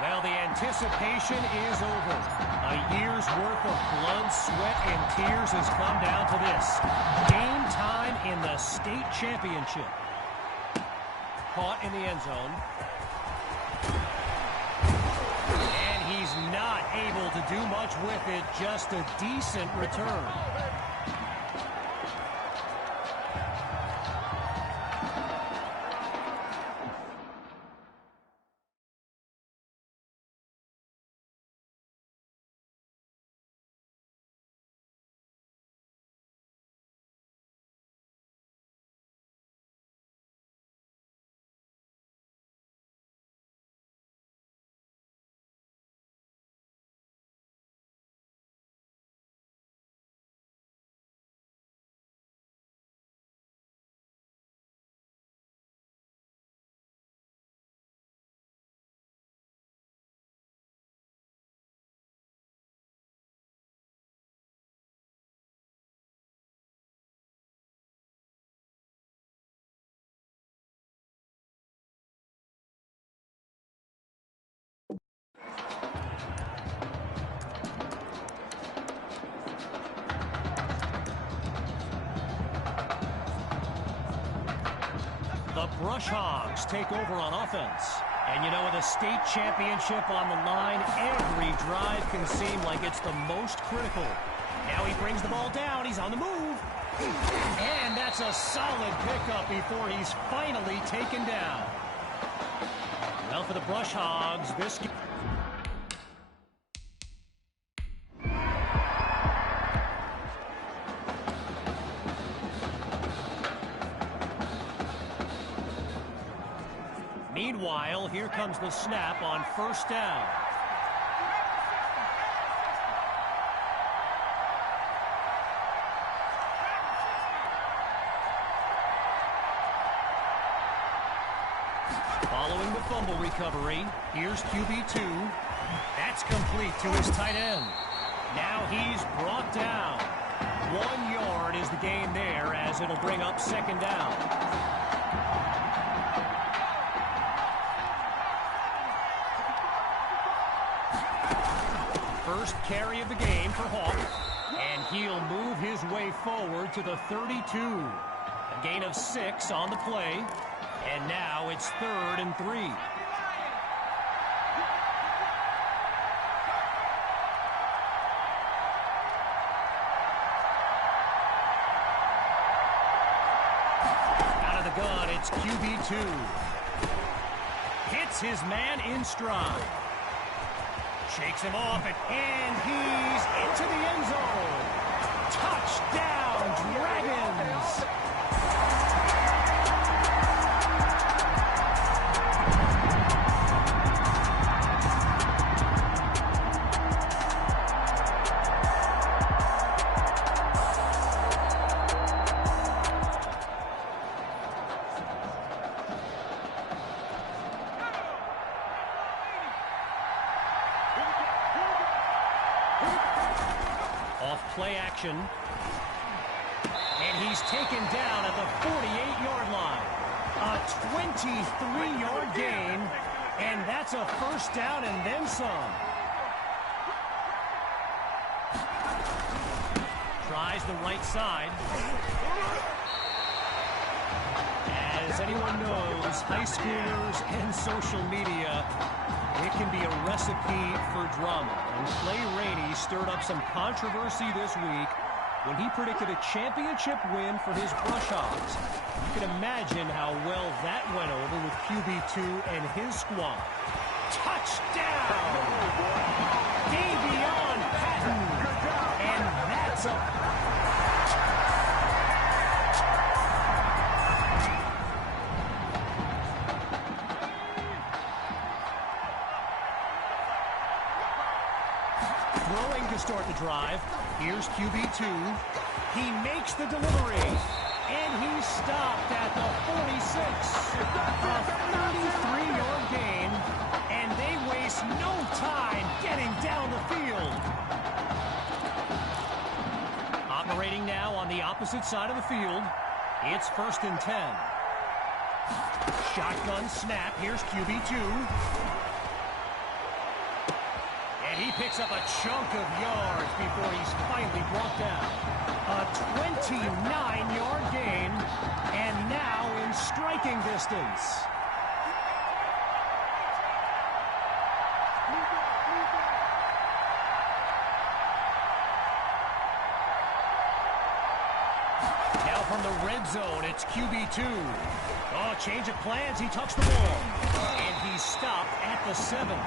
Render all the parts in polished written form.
Well, the anticipation is over. A year's worth of blood, sweat, and tears has come down to this. Game time in the state championship. Caught in the end zone. And he's not able to do much with it. Just a decent return. The Brush Hogs take over on offense. And you know, with a state championship on the line, every drive can seem like it's the most critical. Now he brings the ball down. He's on the move. And that's a solid pickup before he's finally taken down. Well, for the Brush Hogs, this... Meanwhile, here comes the snap on first down. Following the fumble recovery, here's QB2. That's complete to his tight end. Now he's brought down. 1 yard is the gain there as it'll bring up second down. First carry of the game for Hawk, and he'll move his way forward to the 32. A gain of 6 on the play, and now it's 3rd and 3. Out of the gun, it's QB2. Hits his man in stride. Shakes him off, and he's into the end zone. Touchdown, Dragons! Off play action. And he's taken down at the 48-yard line. A 23-yard gain, and that's a first down and then some. Tries the right side. As anyone knows, high schoolers and social media, it can be a recipe for drama. And Clay Rainey stirred up some controversy this week when he predicted a championship win for his Brush Hogs. You can imagine how well that went over with QB2 and his squad. Touchdown! Davion Patton! And that's a... Throwing to start the drive. Here's QB2. He makes the delivery. And he's stopped at the 46. A 33-yard gain. And they waste no time getting down the field. Operating now on the opposite side of the field. It's 1st and 10. Shotgun snap. Here's QB2. He picks up a chunk of yards before he's finally brought down. A 29-yard gain, and now in striking distance. Now from the red zone, it's QB2. Oh, change of plans. He touched the ball. And he's stopped at the 7.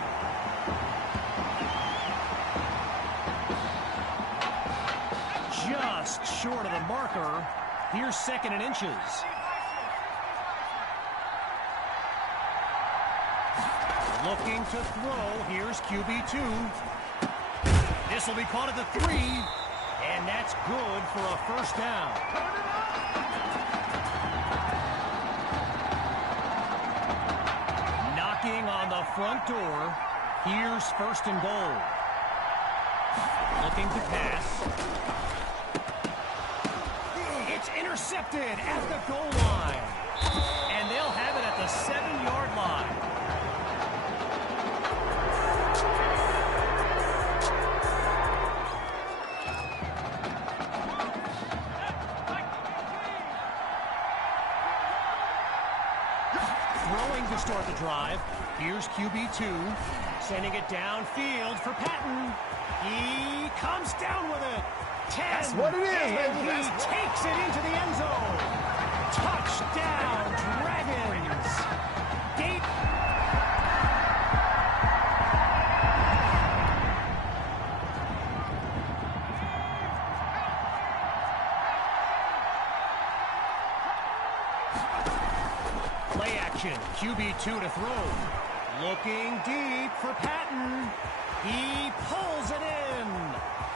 Just short of the marker. Here's 2nd and inches. Looking to throw. Here's QB2. This will be caught at the 3. And that's good for a first down. Knocking on the front door. Here's 1st and goal. Looking to pass. It's intercepted at the goal line. And they'll have it at the 7-yard line. Throwing to start the drive. Here's QB2. Sending it downfield for Patton. He comes down with it. 10. That's what it is, and baby. he takes it into the end zone. Touchdown, Dragons. Gate. Play action. QB2 to throw. Looking deep for Patton. He pulls it in.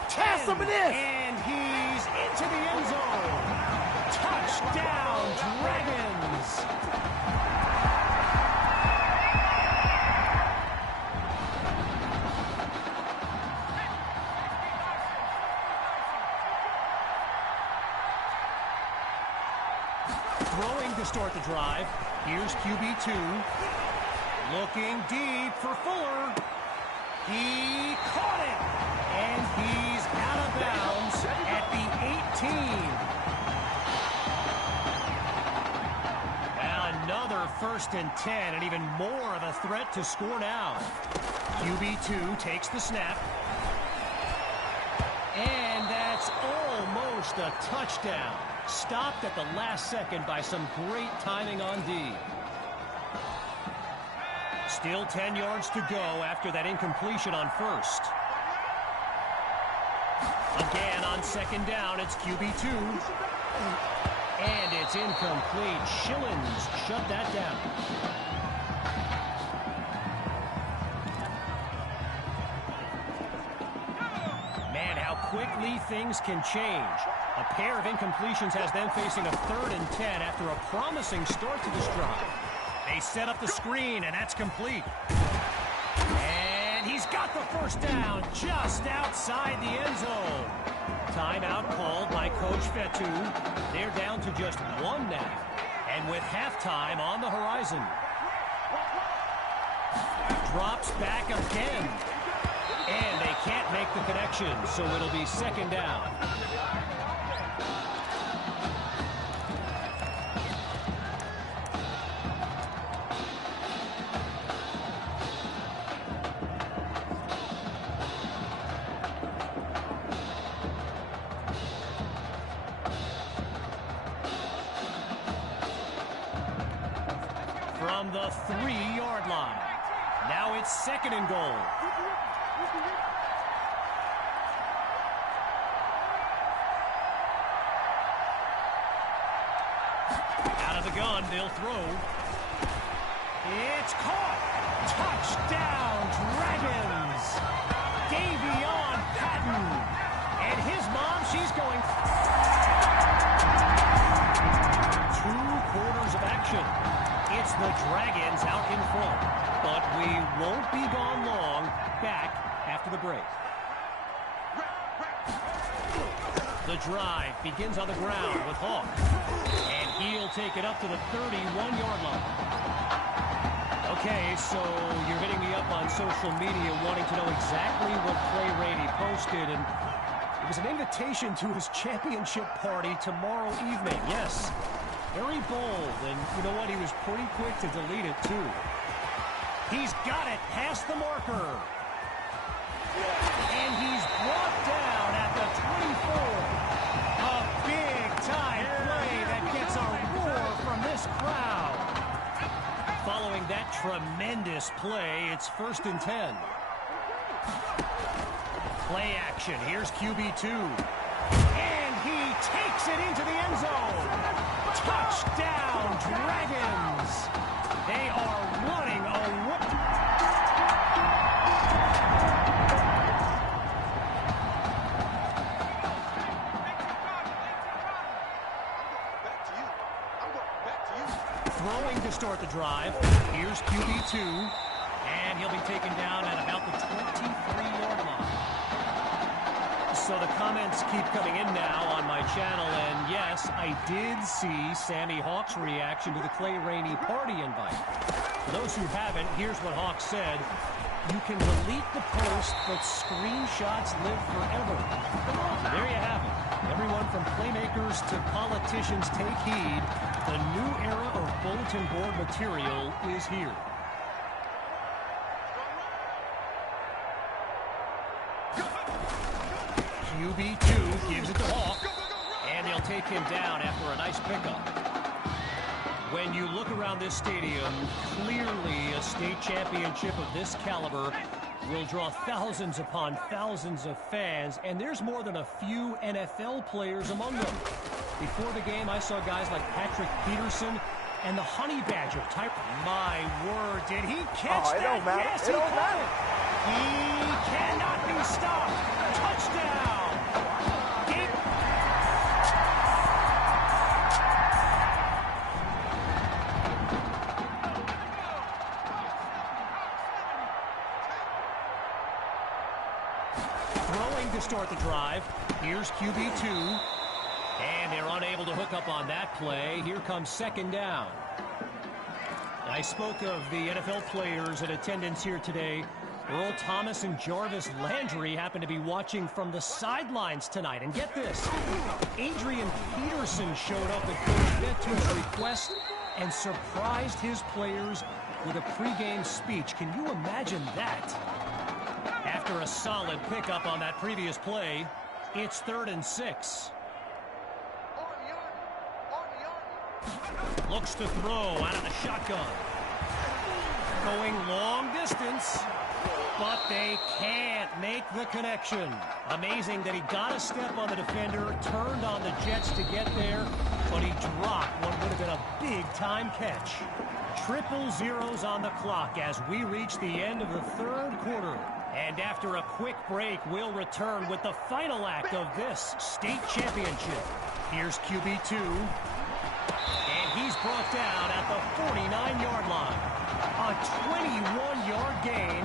Pass him it in. And he's into the end zone. Touchdown, Dragons. Throwing to start the drive. Here's QB2. Looking deep for Fuller. He caught it. And he's out of bounds at the 18. Well, another 1st and 10, and even more of a threat to score now. QB2 takes the snap. And that's almost a touchdown. Stopped at the last second by some great timing on D. Still 10 yards to go after that incompletion on 1st. Again on 2nd down, it's QB2. And it's incomplete. Schillens shut that down. Man, how quickly things can change. A pair of incompletions has them facing a 3rd and 10 after a promising start to this drive. They set up the screen, and that's complete. And he's got the first down just outside the end zone. Timeout called by Coach Fetu. They're down to just 1 now. And with halftime on the horizon. Drops back again. And they can't make the connection, so it'll be 2nd down. From the 3-yard line. Now it's 2nd and goal. Out of the gun, they'll throw. It's caught. Touchdown, Dragons. Davion Patton. And his mom, she's going 2 quarters of action. It's the Dragons out in front. But we won't be gone long. Back after the break. The drive begins on the ground with Hawk. And he'll take it up to the 31-yard line. Okay, so you're hitting me up on social media wanting to know exactly what Clay Rainey posted, and it was an invitation to his championship party tomorrow evening. Yes, very bold, and you know what? He was pretty quick to delete it, too. He's got it past the marker. And he's brought down at the 24. A big-time play that gets a roar from this crowd. Following that tremendous play, it's 1st and 10. Play action. Here's QB2. And he takes it into the end zone. Touchdown, Dragons. They are running a whoop. Throwing to start the drive. Here's QB2. And he'll be taken down at about the 23-yard line. So the comments keep coming in now on my channel. And yes, I did see Sammy Hawk's reaction to the Clay Rainey party invite. For those who haven't, here's what Hawk said. You can delete the post, but screenshots live forever. So there you have it. Everyone from playmakers to politicians, take heed. The new era of bulletin board material is here. QB2 gives it to Hawk, and they'll take him down after a nice pickup. When you look around this stadium, clearly a state championship of this caliber will draw thousands upon thousands of fans, and there's more than a few NFL players among them. Before the game, I saw guys like Patrick Peterson and the Honey Badger type. My word, did he catch that? It don't matter. Yes, it don't matter. He cannot be stopped. Touchdown. Throwing to start the drive. Here's QB2. And they're unable to hook up on that play. Here comes 2nd down. I spoke of the NFL players in attendance here today. Earl Thomas and Jarvis Landry happen to be watching from the sidelines tonight. And get this, Adrian Peterson showed up at Coach Vettu's request and surprised his players with a pregame speech. Can you imagine that? After a solid pickup on that previous play, it's 3rd and 6. Looks to throw out of the shotgun. Going long distance, but they can't make the connection. Amazing that he got a step on the defender, turned on the Jets to get there, but he dropped what would have been a big-time catch. Triple zeros on the clock as we reach the end of the 3rd quarter. And after a quick break, we'll return with the final act of this state championship. Here's QB2. And he's brought down at the 49-yard line. A 21-yard gain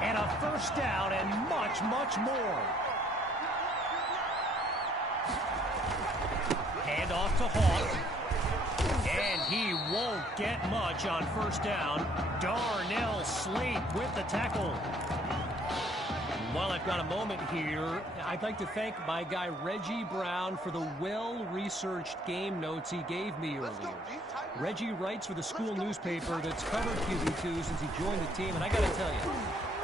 and a 1st down and much, much more. Hand off to Hawk. And he won't get much on 1st down. Darnell Slate with the tackle. While I've got a moment here, I'd like to thank my guy Reggie Brown for the well-researched game notes he gave me earlier. Reggie writes for the school newspaper that's covered QB2 since he joined the team, and I got to tell you,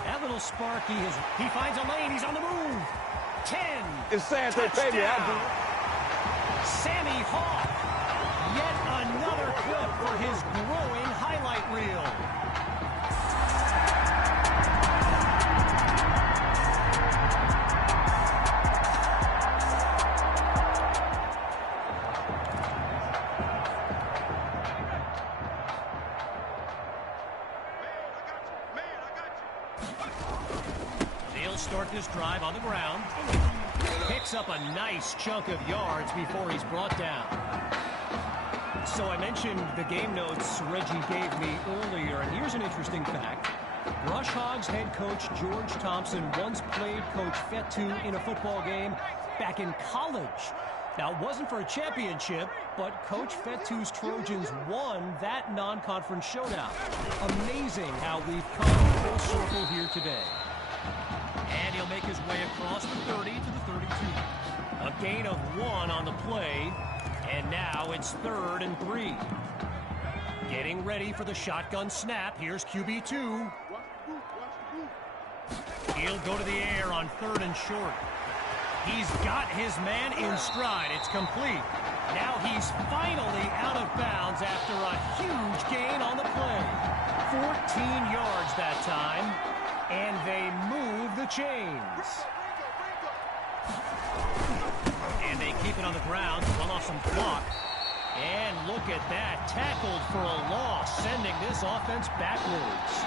that little Sparky, he finds a lane, he's on the move. 10. It's sad they pay me. I do. Sammy Hawk, yet another clip for his growing highlight reel. Start this drive on the ground. Picks up a nice chunk of yards before he's brought down. So I mentioned the game notes Reggie gave me earlier, and here's an interesting fact. Rush Hogs head coach George Thompson once played Coach Vettu in a football game back in college. Now, it wasn't for a championship, but Coach Fettu's Trojans won that non-conference showdown. Amazing how we've come full circle here today. And he'll make his way across the 30 to the 32. A gain of 1 on the play, and now it's 3rd and 3. Getting ready for the shotgun snap. Here's QB2. He'll go to the air on 3rd and short. He's got his man in stride. It's complete. Now he's finally out of bounds after a huge gain on the play. 14 yards that time, and they move the chains. And they keep it on the ground to run off some clock. And look at that, tackled for a loss, sending this offense backwards.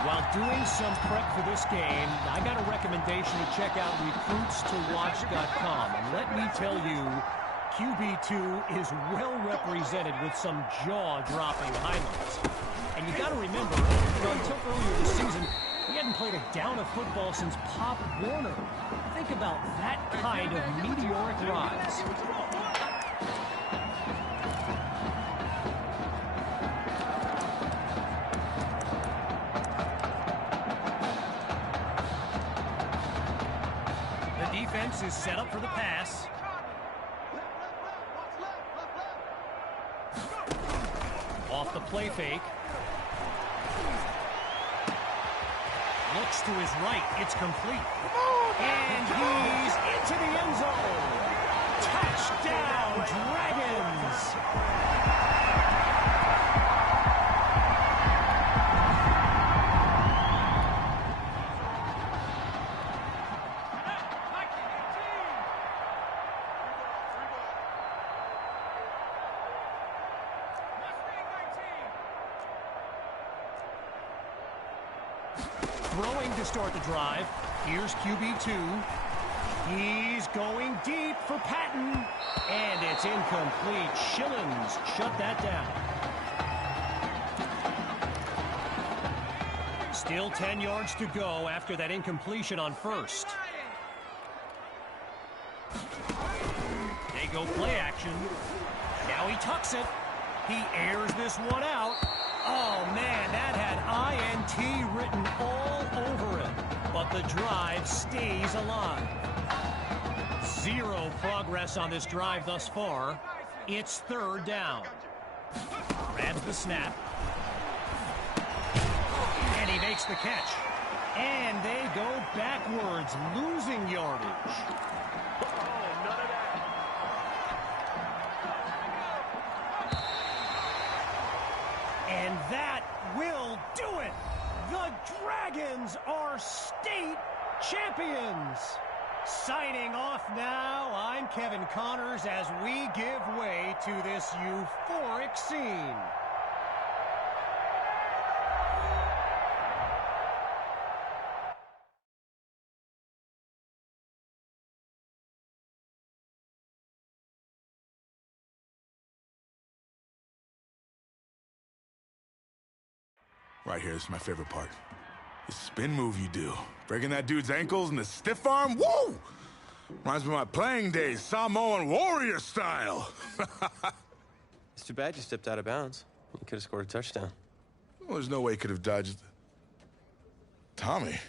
While doing some prep for this game, I got a recommendation to check out recruitstowatch.com. And let me tell you, QB2 is well represented with some jaw-dropping highlights. And you got to remember, until earlier this season, he hadn't played a down of football since Pop Warner. Think about that kind of meteoric rise. Defense is set up for the pass. Off the play fake. Looks to his right. It's complete. And he's into the end zone. Touchdown, Dragons! Throwing to start the drive. Here's QB2. He's going deep for Patton. And it's incomplete. Schillens shut that down. Still 10 yards to go after that incompletion on first. They go play action. Now he tucks it. He airs this one out. Oh, man, that had INT written all over it. But the drive stays alive. 0 progress on this drive thus far. It's 3rd down. Grabs the snap. And he makes the catch. And they go backwards, losing yardage. And that will do it. The Dragons are state champions. Signing off now, I'm Kevin Connors as we give way to this euphoric scene. Right here is my favorite part. The spin move you do. Breaking that dude's ankles and the stiff arm, woo! Reminds me of my playing days, Samoan warrior style. It's too bad you stepped out of bounds. You could have scored a touchdown. Well, there's no way he could have dodged. Tommy,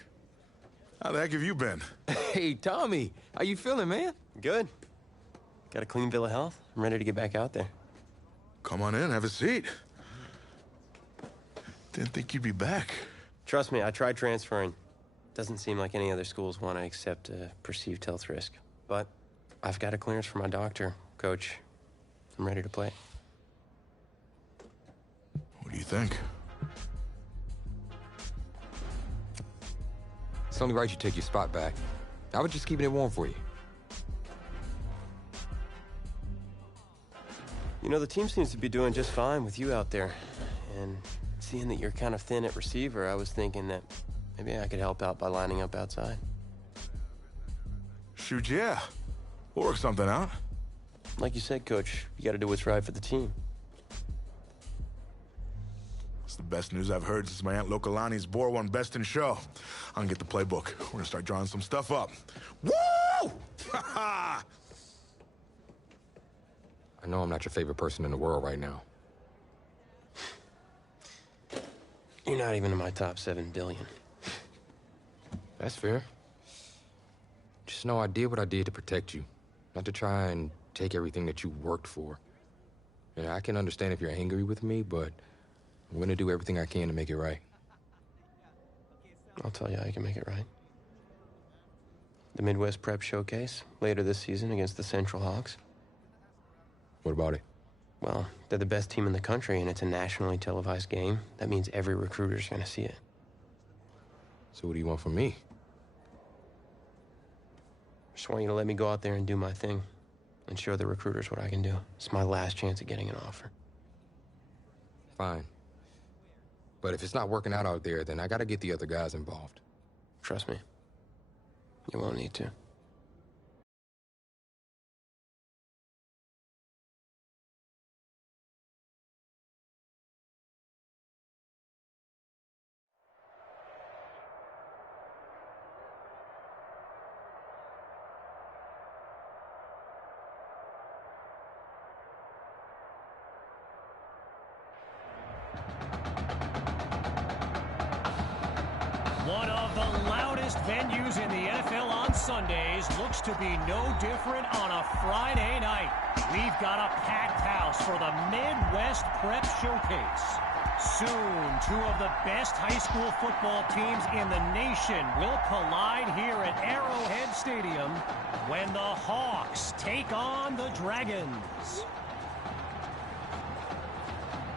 how the heck have you been? Hey, Tommy, how you feeling, man? Good. Got a clean bill of health. I'm ready to get back out there. Come on in, have a seat. Didn't think you'd be back. Trust me, I tried transferring. Doesn't seem like any other schools want to accept a perceived health risk. But I've got a clearance from my doctor, Coach. I'm ready to play. What do you think? It's only right you take your spot back. I was just keeping it warm for you. You know, the team seems to be doing just fine with you out there. And seeing that you're kind of thin at receiver, I was thinking that maybe I could help out by lining up outside. Shoot, yeah. We'll work something out. Like you said, Coach, you got to do what's right for the team. It's the best news I've heard since my Aunt Lokalani's Boar won Best in Show. I'm gonna get the playbook. We're gonna start drawing some stuff up. Woo! Ha-ha! I know I'm not your favorite person in the world right now. You're not even in my top 7 billion. That's fair. Just know I did what I did to protect you, not to try and take everything that you worked for. And I can understand if you're angry with me, but I'm gonna do everything I can to make it right. I'll tell you how you can make it right. The Midwest Prep Showcase, later this season against the Central Hawks. What about it? Well, they're the best team in the country, and it's a nationally televised game. That means every recruiter's gonna see it. So what do you want from me? Just want you to let me go out there and do my thing and show the recruiters what I can do. It's my last chance at getting an offer. Fine. But if it's not working out there, then I gotta get the other guys involved. Trust me. You won't need to. One of the loudest venues in the NFL on Sundays looks to be no different on a Friday night. We've got a packed house for the Midwest Prep Showcase. Soon, 2 of the best high school football teams in the nation will collide here at Arrowhead Stadium when the Hawks take on the Dragons.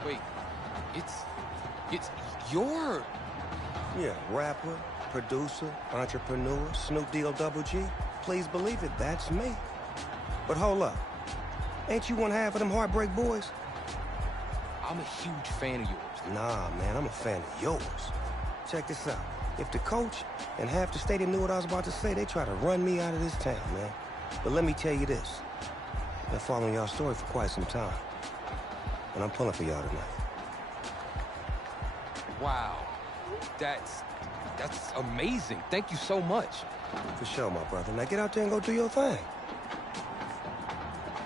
Wait, it's your... Yeah, rapper, producer, entrepreneur, Snoop D-O-double-G. Please believe it, that's me. But hold up. Ain't you one half of them Heartbreak Boys? I'm a huge fan of yours. Nah, man, I'm a fan of yours. Check this out. If the coach and half the stadium knew what I was about to say, they try to run me out of this town, man. But let me tell you this. I've been following y'all's story for quite some time. And I'm pulling for y'all tonight. Wow. That's amazing. Thank you so much. For sure, my brother. Now get out there and go do your thing.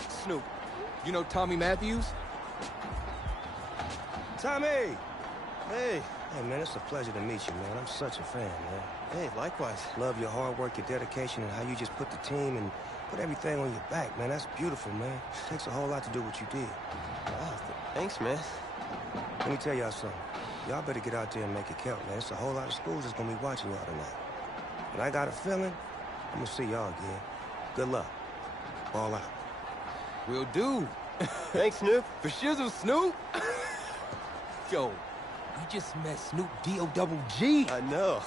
Snoop, you know Tommy Matthews? Tommy! Hey, man, it's a pleasure to meet you, man. I'm such a fan, man. Hey, likewise. Love your hard work, your dedication, and how you just put the team and put everything on your back, man. That's beautiful, man. It takes a whole lot to do what you did. Wow, thanks, man. Let me tell y'all something. Y'all better get out there and make it count, man. It's a whole lot of schools that's gonna be watching y'all tonight. And I got a feeling I'm gonna see y'all again. Good luck. Ball out. Will do. Thanks, Snoop. For shizzle, Snoop. Yo, you just met Snoop D-O-double-G. I know.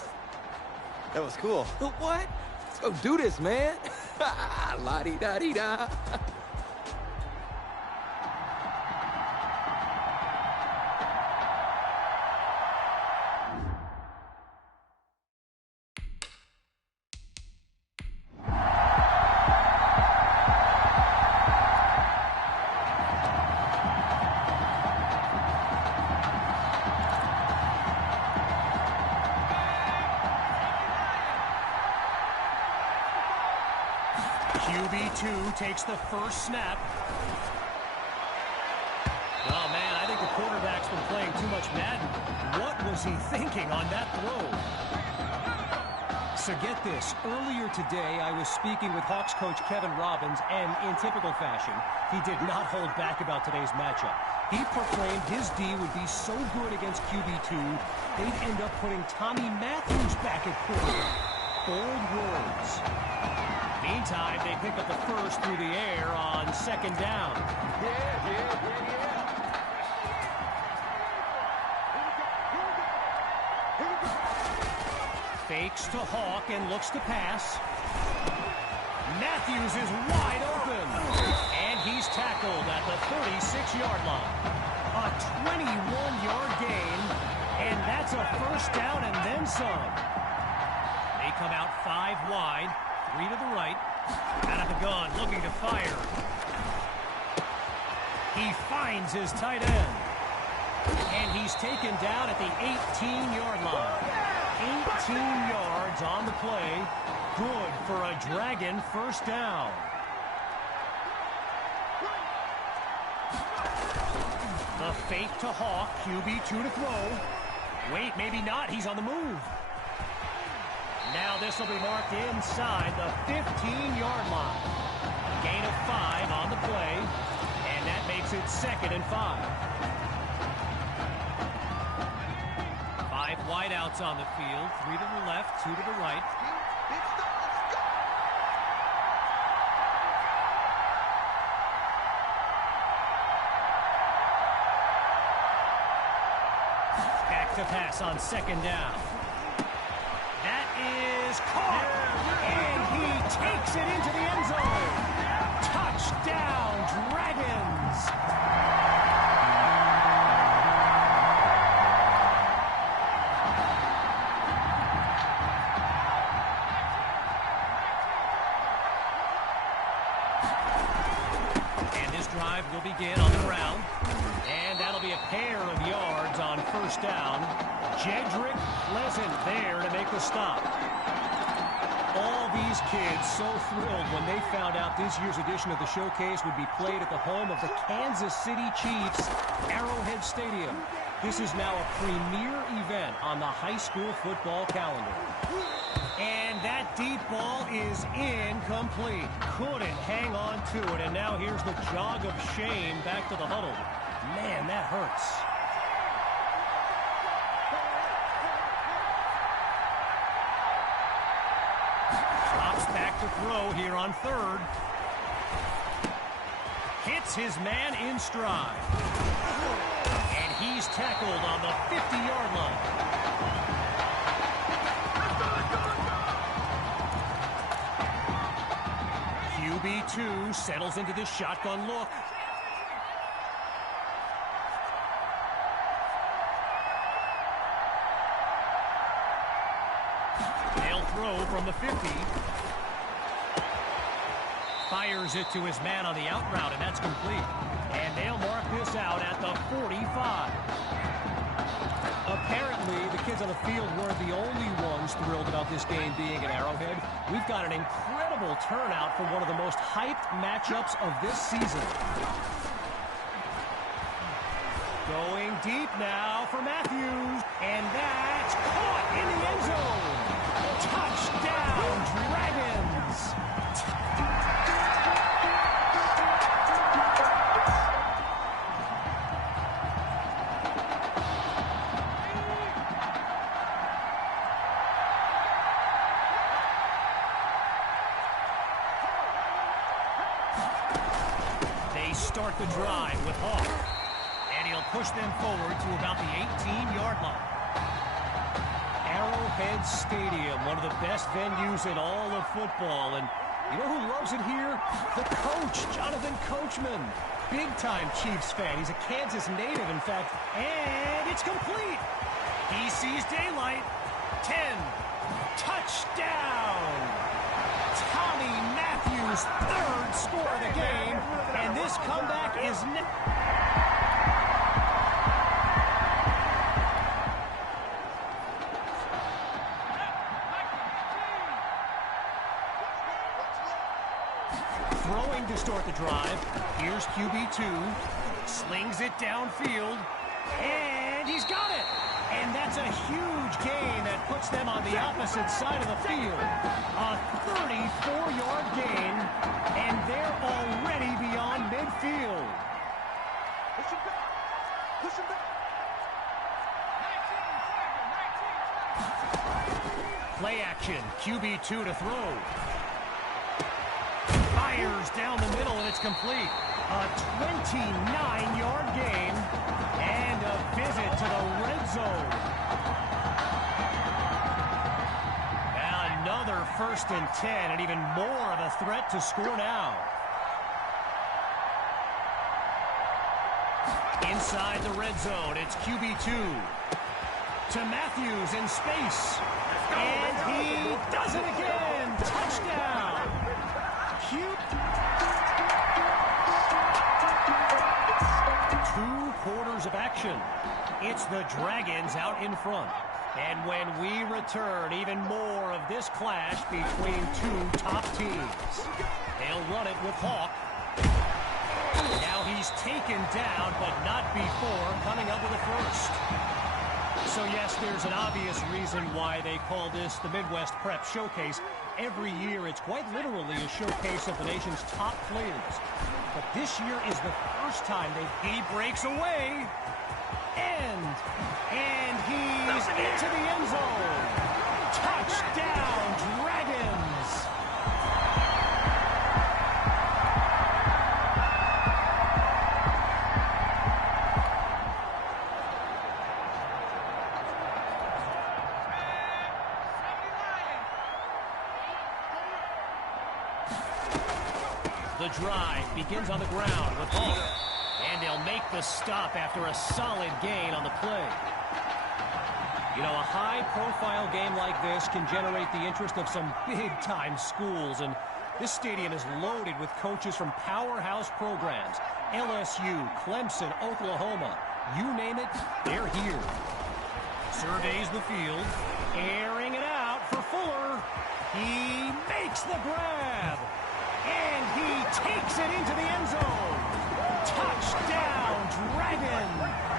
That was cool. What? Let's go do this, man. La-di-da-di-da. QB2 takes the first snap. Oh, man, I think the quarterback's been playing too much Madden. What was he thinking on that throw? So get this. Earlier today, I was speaking with Hawks coach Kevin Robbins, and in typical fashion, he did not hold back about today's matchup. He proclaimed his D would be so good against QB2, they'd end up putting Tommy Matthews back at quarterback. Bold words. Meantime, they pick up the first through the air on second down. Fakes to Hawk and looks to pass. Matthews is wide open. And he's tackled at the 36-yard line. A 21-yard gain. And that's a first down and then some. They come out 5 wide. 3 to the right. Out of the gun, looking to fire. He finds his tight end. And he's taken down at the 18-yard line. 18 yards on the play. Good for a Dragon first down. The fake to Hawk, QB2 to throw. Wait, maybe not, he's on the move. Now this will be marked inside the 15-yard line. Gain of 5 on the play, and that makes it 2nd and 5. 5 wideouts on the field, 3 to the left, 2 to the right. Back to pass on 2nd down. That is caught, and he takes it into the end zone. Touchdown, Dragons! And this drive will begin on the ground. And that'll be a pair of yards on 1st down. Jedrick Pleasant there to make the stop. All these kids so thrilled when they found out this year's edition of the showcase would be played at the home of the Kansas City Chiefs, Arrowhead Stadium. This is now a premier event on the high school football calendar. And that deep ball is incomplete. Couldn't hang on to it, and now here's the jog of shame back to the huddle. Man, that hurts. Drops back to throw here on 3rd. Hits his man in stride. And he's tackled on the 50-yard line. QB2 settles into the shotgun look. They'll throw from the 50. Fires it to his man on the out route, and that's complete. And they'll mark this out at the 45. Apparently, the kids on the field weren't the only ones thrilled about this game being at Arrowhead. We've got an incredible turnout for one of the most hyped matchups of this season. Going deep now for Matthews, and that's caught in the end zone. Touchdown, Dragons! They start the drive with Hawk, and he'll push them forward to about the 18-yard line. Arrowhead Stadium, one of the best venues in all of football. And you know who loves it here? The coach, Jonathan Coachman. Big-time Chiefs fan. He's a Kansas native, in fact. And it's complete. He sees daylight. 10. Touchdown. Tommy Matthews' 3rd score of the game. And this comeback is... Throwing to start the drive. Here's QB2. Slings it downfield. And he's got it. And that's a huge gain that puts them on the opposite side of the field. A 34-yard gain. And they're already beyond midfield. Push him back. Push him back. Play action. QB2 to throw. Fires down the middle, and it's complete. A 29-yard gain and a visit to the red zone. Now another 1st and 10, and even more of a threat to score now. Inside the red zone, it's QB2 to Matthews in space. And he does it again. Touchdown. Two quarters of action. It's the Dragons out in front. And when we return, even more of this clash between two top teams. They'll run it with Hawk. Now he's taken down, but not before coming up with a first. So yes, there's an obvious reason why they call this the Midwest Prep Showcase. Every year, it's quite literally a showcase of the nation's top players. But this year is the first time he breaks away. And he's into the end zone. Touchdown, Dragons! The drive begins on the ground with Hall. And they'll make the stop after a solid gain on the play. You know, a high-profile game like this can generate the interest of some big-time schools, and this stadium is loaded with coaches from powerhouse programs. LSU, Clemson, Oklahoma, you name it, they're here. Surveys the field, airing it out for Fuller. He makes the grab, and he takes it into the end zone. Touchdown, Dragon!